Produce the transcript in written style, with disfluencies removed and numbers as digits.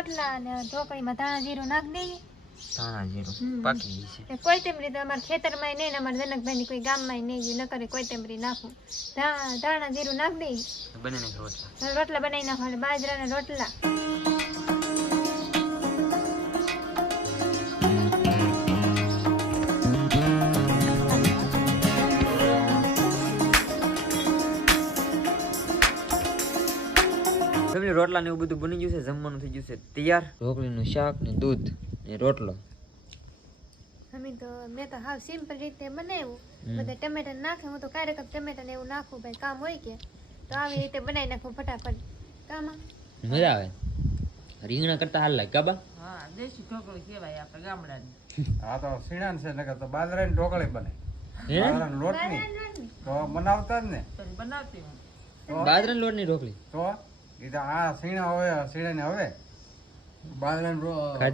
રોટલા અને ઢોકળીમાં ધાણા જીરું નાખી દઈએ. ધાણા જીરું પાકી છે. કોથમરી તો અમારા ખેતરમાં નહીં ને અમારા જનકભાઈ કોઈ ગામમાં નહીં, ન કરે કોથમરી નાખું. ધાણા જીરું નાખી દઈએ. બને ને રોટલા રોટલા બનાવી નાખો, બાજરાના રોટલા. રોટલા ને એવું બધું બની ગયું છે, જમવાનું થઈ ગયું છે તૈયાર. ઢોકળીનું શાક ને દૂધ ને રોટલો. મેં તો હાવ સિમ્પલ રીતે બનાવ્યું. બધા ટમેટા નાખે, હું તો ક્યારેક ટમેટા ને એવું નાખું, ભાઈ કામ હોય કે તો આવી રીતે બનાવી નાખું ફટાફટ. કામાં મજા આવે. રીંગણા કરતા હાલ લાગે કાબા. હા, દેશી ઢોકળી કહેવાય આપણે ગામડાની. આ તો સીણાન છે, નકર તો બાજરાની ઢોકળી બને. બાજરાનો લોટ નહીં તો બનાવતા જ ને. બનાવતી હું બાજરાના લોટની ઢોકળી તો એ તો આ સીણા હવે સીણા ને હવે બાજરાનો